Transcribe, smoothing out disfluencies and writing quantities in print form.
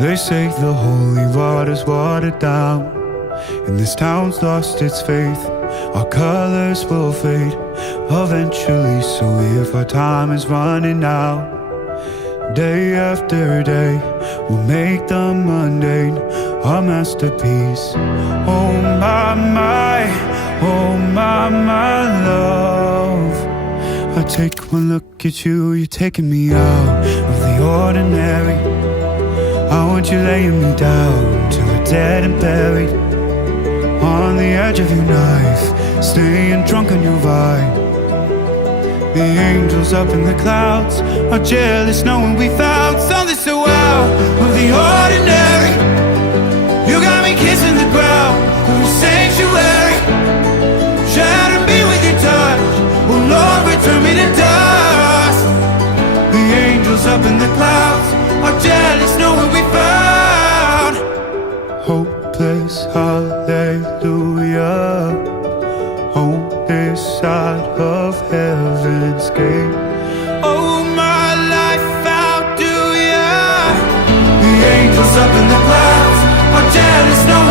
They say the holy water's watered down, and this town's lost its faith. Our colors will fade eventually, so if our time is running out, day after day, we'll make the mundane our masterpiece. Oh my, oh my love. I take one look at you, you're taking me out of the ordinary. I want you laying me down till we're dead and buried, on the edge of your knife, staying drunk on your vine. The angels up in the clouds are jealous knowing we found something so out of the ordinary. You got me kissing the ground of your sanctuary. Shatter me with your touch, oh Lord, return me to dust. The angels up in the clouds are jealous knowing we found hopeless hallelujah on this side of heaven's gate. Oh, my life, how do ya? The angels up in the clouds are jealous knowing